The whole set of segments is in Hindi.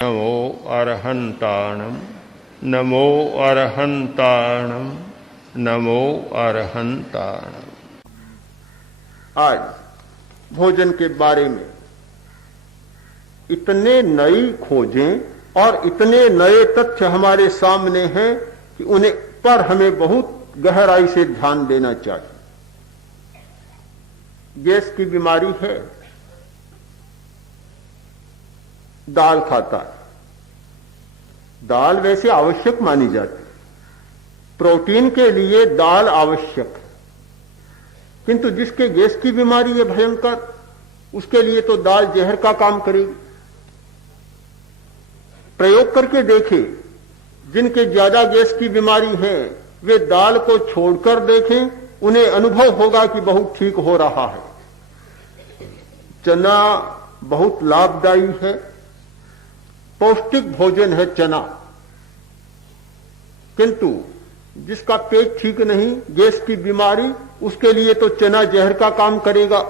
नमो अरहंताणम नमो अरहंताणम नमो अरहंताणम। आज भोजन के बारे में इतने नई खोजें और इतने नए तथ्य हमारे सामने हैं कि उन्हें पर हमें बहुत गहराई से ध्यान देना चाहिए। गैस की बीमारी है, दाल खाता है। दाल वैसे आवश्यक मानी जाती है, प्रोटीन के लिए दाल आवश्यक है, किंतु जिसके गैस की बीमारी है भयंकर, उसके लिए तो दाल जहर का काम करेगी। प्रयोग करके देखें, जिनके ज्यादा गैस की बीमारी है वे दाल को छोड़कर देखें, उन्हें अनुभव होगा कि बहुत ठीक हो रहा है। चना बहुत लाभदायी है, पौष्टिक भोजन है चना, किंतु जिसका पेट ठीक नहीं, गैस की बीमारी, उसके लिए तो चना जहर का काम करेगा।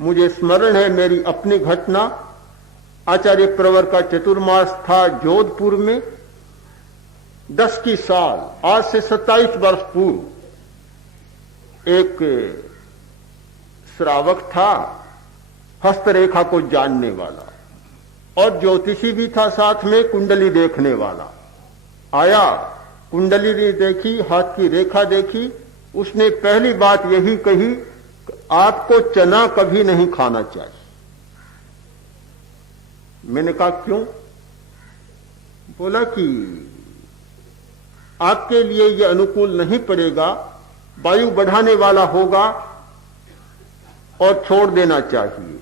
मुझे स्मरण है मेरी अपनी घटना, आचार्य प्रवर का चतुर्मास था जोधपुर में, 10 की साल, आज से 27 वर्ष पूर्व एक श्रावक था, हस्तरेखा को जानने वाला, और ज्योतिषी भी था साथ में, कुंडली देखने वाला। आया, कुंडली ने देखी, हाथ की रेखा देखी, उसने पहली बात यही कही, आपको चना कभी नहीं खाना चाहिए। मैंने कहा क्यों? बोला कि आपके लिए यह अनुकूल नहीं पड़ेगा, वायु बढ़ाने वाला होगा और छोड़ देना चाहिए।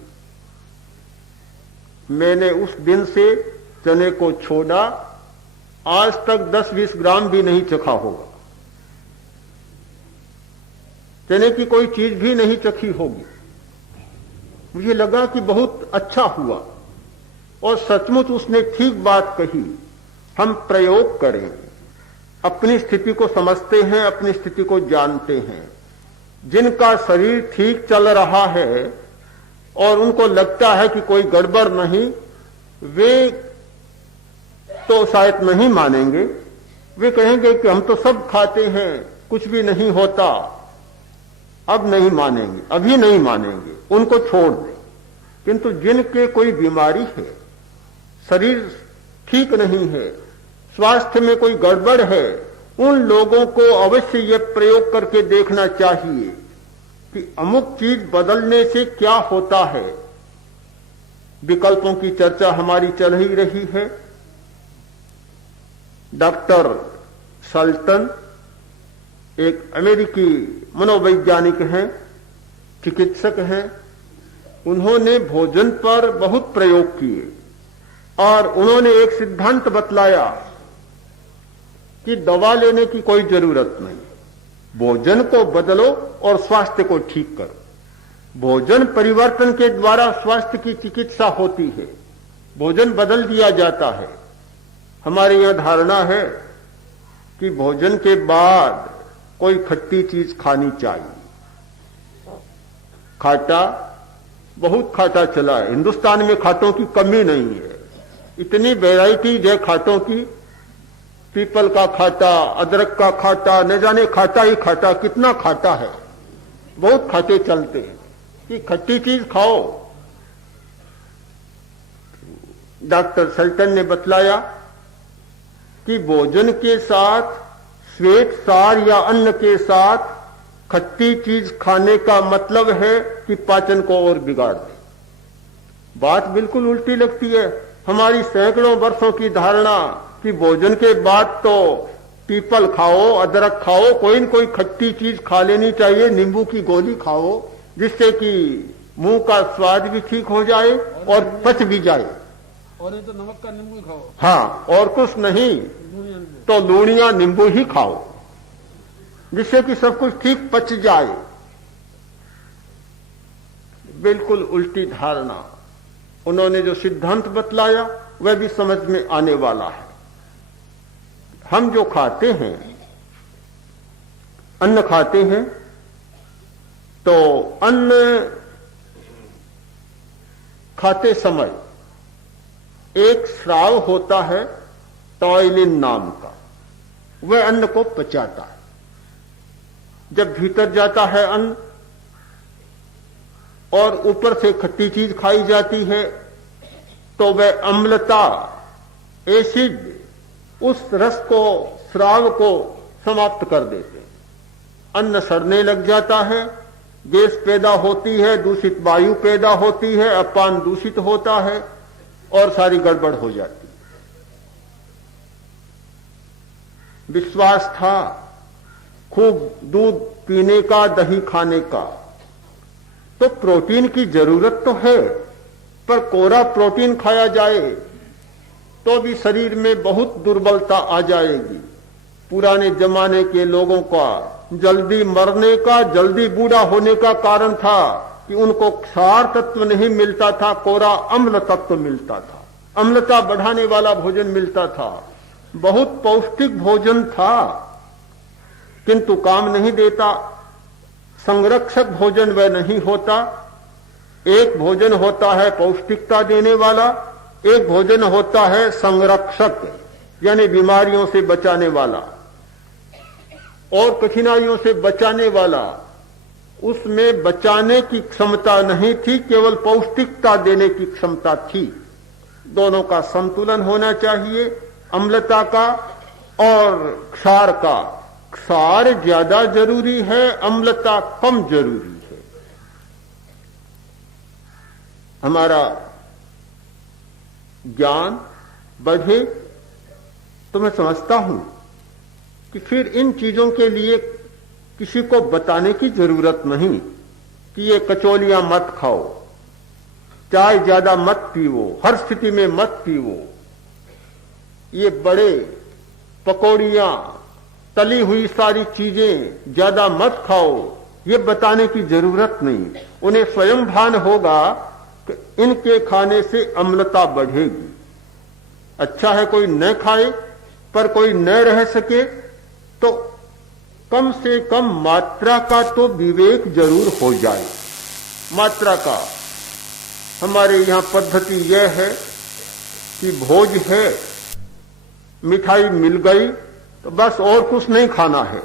मैंने उस दिन से चने को छोड़ा, आज तक 10-20 ग्राम भी नहीं चखा होगा, चने की कोई चीज भी नहीं चखी होगी। मुझे लगा कि बहुत अच्छा हुआ, और सचमुच उसने ठीक बात कही। हम प्रयोग करें, अपनी स्थिति को समझते हैं, अपनी स्थिति को जानते हैं। जिनका शरीर ठीक चल रहा है और उनको लगता है कि कोई गड़बड़ नहीं, वे तो शायद नहीं मानेंगे, वे कहेंगे कि हम तो सब खाते हैं, कुछ भी नहीं होता। अब नहीं मानेंगे, अभी नहीं मानेंगे, उनको छोड़ दें। किंतु जिनके कोई बीमारी है, शरीर ठीक नहीं है, स्वास्थ्य में कोई गड़बड़ है, उन लोगों को अवश्य यह प्रयोग करके देखना चाहिए कि अमुक चीज बदलने से क्या होता है। विकल्पों की चर्चा हमारी चल ही रही है। डॉक्टर सल्टन एक अमेरिकी मनोवैज्ञानिक हैं, चिकित्सक हैं। उन्होंने भोजन पर बहुत प्रयोग किए और उन्होंने एक सिद्धांत बतलाया कि दवा लेने की कोई जरूरत नहीं, भोजन को बदलो और स्वास्थ्य को ठीक करो। भोजन परिवर्तन के द्वारा स्वास्थ्य की चिकित्सा होती है, भोजन बदल दिया जाता है। हमारे यहां धारणा है कि भोजन के बाद कोई खट्टी चीज खानी चाहिए। खाटा, बहुत खाटा चला है, हिंदुस्तान में खाटों की कमी नहीं है, इतनी वैरायटीज है खाटों की। पीपल का खाटा, अदरक का खाटा, न जाने खाटा ही खाटा, कितना खाटा है, बहुत खाटे चलते हैं कि खट्टी चीज खाओ। डॉक्टर सल्टन ने बतलाया कि भोजन के साथ, श्वेत सार या अन्न के साथ खट्टी चीज खाने का मतलब है कि पाचन को और बिगाड़ दे। बात बिल्कुल उल्टी लगती है। हमारी सैकड़ों वर्षों की धारणा कि भोजन के बाद तो पीपल खाओ, अदरक खाओ, कोई न कोई खट्टी चीज खा लेनी चाहिए, नींबू की गोली खाओ, जिससे कि मुंह का स्वाद भी ठीक हो जाए और पच भी जाए। और ये तो नमक का नींबू खाओ। हाँ, और कुछ नहीं तो लूणिया नींबू ही खाओ, जिससे कि सब कुछ ठीक पच जाए। बिल्कुल उल्टी धारणा। उन्होंने जो सिद्धांत बतलाया वह भी समझ में आने वाला है। हम जो खाते हैं, अन्न खाते हैं, तो अन्न खाते समय एक स्राव होता है टॉयलिन नाम का, वह अन्न को पचाता है। जब भीतर जाता है अन्न और ऊपर से खट्टी चीज खाई जाती है तो वह अम्लता, एसिड उस रस को, स्राव को समाप्त कर देते हैं। अन्न सड़ने लग जाता है, गैस पैदा होती है, दूषित वायु पैदा होती है, अपान दूषित होता है और सारी गड़बड़ हो जाती है। विश्वास था खूब दूध पीने का, दही खाने का, तो प्रोटीन की जरूरत तो है, पर कोरा प्रोटीन खाया जाए तो भी शरीर में बहुत दुर्बलता आ जाएगी। पुराने जमाने के लोगों का जल्दी मरने का, जल्दी बूढ़ा होने का कारण था कि उनको क्षार तत्व नहीं मिलता था, कोरा अम्ल तत्व मिलता था, अम्लता बढ़ाने वाला भोजन मिलता था। बहुत पौष्टिक भोजन था किंतु काम नहीं देता। संरक्षक भोजन वह नहीं होता। एक भोजन होता है पौष्टिकता देने वाला, एक भोजन होता है संरक्षक, यानी बीमारियों से बचाने वाला और कठिनाइयों से बचाने वाला। उसमें बचाने की क्षमता नहीं थी, केवल पौष्टिकता देने की क्षमता थी। दोनों का संतुलन होना चाहिए, अम्लता का और क्षार का। क्षार ज्यादा जरूरी है, अम्लता कम जरूरी है। हमारा ज्ञान बढ़े तो मैं समझता हूं कि फिर इन चीजों के लिए किसी को बताने की जरूरत नहीं कि ये कचौलियां मत खाओ, चाय ज्यादा मत पीवो, हर स्थिति में मत पीवो, ये बड़े पकौड़ियां, तली हुई सारी चीजें ज्यादा मत खाओ, ये बताने की जरूरत नहीं। उन्हें स्वयं भान होगा कि इनके खाने से अम्लता बढ़ेगी। अच्छा है कोई न खाए, पर कोई न रह सके तो कम से कम मात्रा का तो विवेक जरूर हो जाए। मात्रा का हमारे यहां पद्धति यह है कि भोज है, मिठाई मिल गई तो बस और कुछ नहीं खाना है।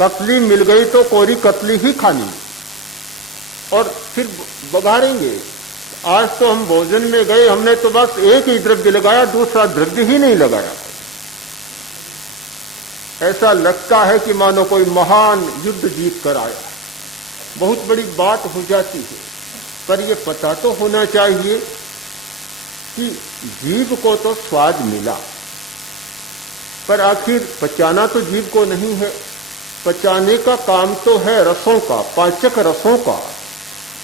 कतली मिल गई तो कोरी कतली ही खानी और फिर बघारेंगे। आज तो हम भोजन में गए, हमने तो बस एक ही द्रव्य लगाया, दूसरा द्रव्य ही नहीं लगाया। ऐसा लगता है कि मानो कोई महान युद्ध जीत कर आया, बहुत बड़ी बात हो जाती है। पर यह पता तो होना चाहिए कि जीभ को तो स्वाद मिला, पर आखिर पचाना तो जीभ को नहीं है। पचाने का काम तो है रसों का, पाचक रसों का।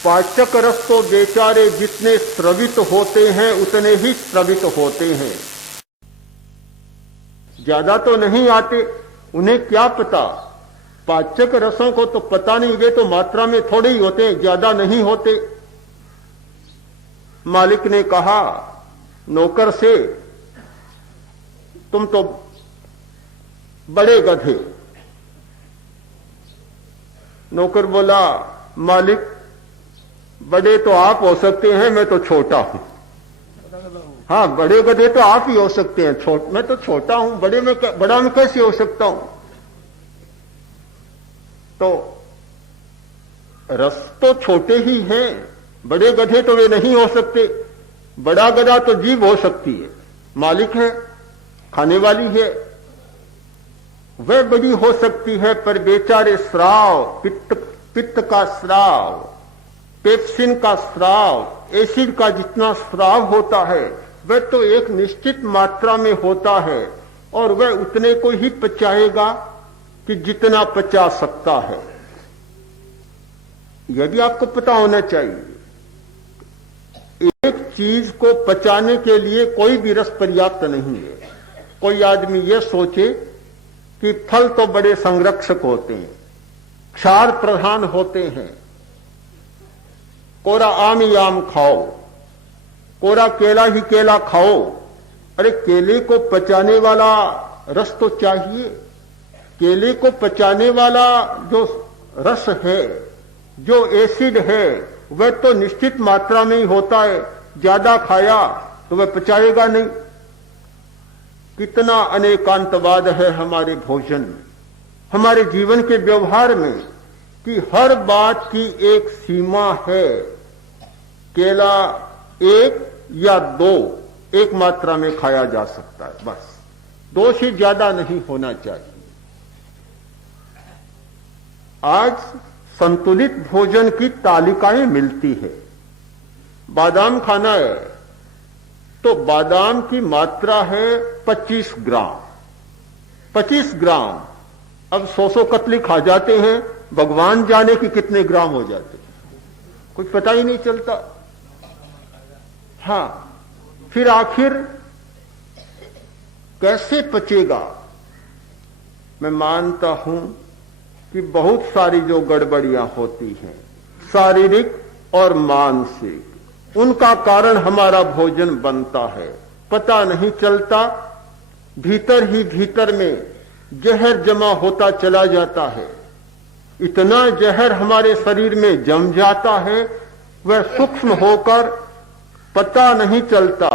पाचक रस तो बेचारे जितने स्रवित होते हैं उतने ही स्रवित होते हैं, ज्यादा तो नहीं आते। उन्हें क्या पता, पाचक रसों को तो पता नहीं, वे तो मात्रा में थोड़े ही होते हैं, ज्यादा नहीं होते। मालिक ने कहा नौकर से, तुम तो बड़े गधे। नौकर बोला, मालिक बड़े तो आप हो सकते हैं, मैं तो छोटा हूं। हाँ, बड़े गधे तो आप ही हो सकते हैं, मैं तो छोटा हूं, बड़ा मैं कैसे हो सकता हूं। तो रस तो छोटे ही हैं, बड़े गधे तो वे नहीं हो सकते। बड़ा गधा तो जीभ हो सकती है, मालिक है, खाने वाली है, वह बड़ी हो सकती है। पर बेचारे स्राव, पित्त का स्राव, पेप्सिन का स्राव, एसिड का जितना स्राव होता है वह तो एक निश्चित मात्रा में होता है और वह उतने को ही पचाएगा कि जितना पचा सकता है। यह भी आपको पता होना चाहिए। एक चीज को पचाने के लिए कोई भी रस पर्याप्त नहीं है। कोई आदमी यह सोचे कि फल तो बड़े संरक्षक होते हैं, क्षार प्रधान होते हैं, कोरा आम ही आम खाओ, कोरा केला ही केला खाओ। अरे केले को पचाने वाला रस तो चाहिए। केले को पचाने वाला जो रस है, जो एसिड है, वह तो निश्चित मात्रा में ही होता है। ज्यादा खाया तो वह पचाएगा नहीं। कितना अनेकांतवाद है हमारे भोजन में, हमारे जीवन के व्यवहार में, कि हर बात की एक सीमा है। केला 1 या 2 एक मात्रा में खाया जा सकता है, बस 2 से ज्यादा नहीं होना चाहिए। आज संतुलित भोजन की तालिकाएं मिलती है। बादाम खाना है तो बादाम की मात्रा है 25 ग्राम। 25 ग्राम। अब 100 कतली खा जाते हैं, भगवान जाने कि कितने ग्राम हो जाते, कुछ पता ही नहीं चलता। हां, फिर आखिर कैसे पचेगा? मैं मानता हूं कि बहुत सारी जो गड़बड़ियां होती हैं, शारीरिक और मानसिक, उनका कारण हमारा भोजन बनता है, पता नहीं चलता। भीतर ही भीतर में जहर जमा होता चला जाता है। इतना जहर हमारे शरीर में जम जाता है, वह सूक्ष्म होकर पता नहीं चलता।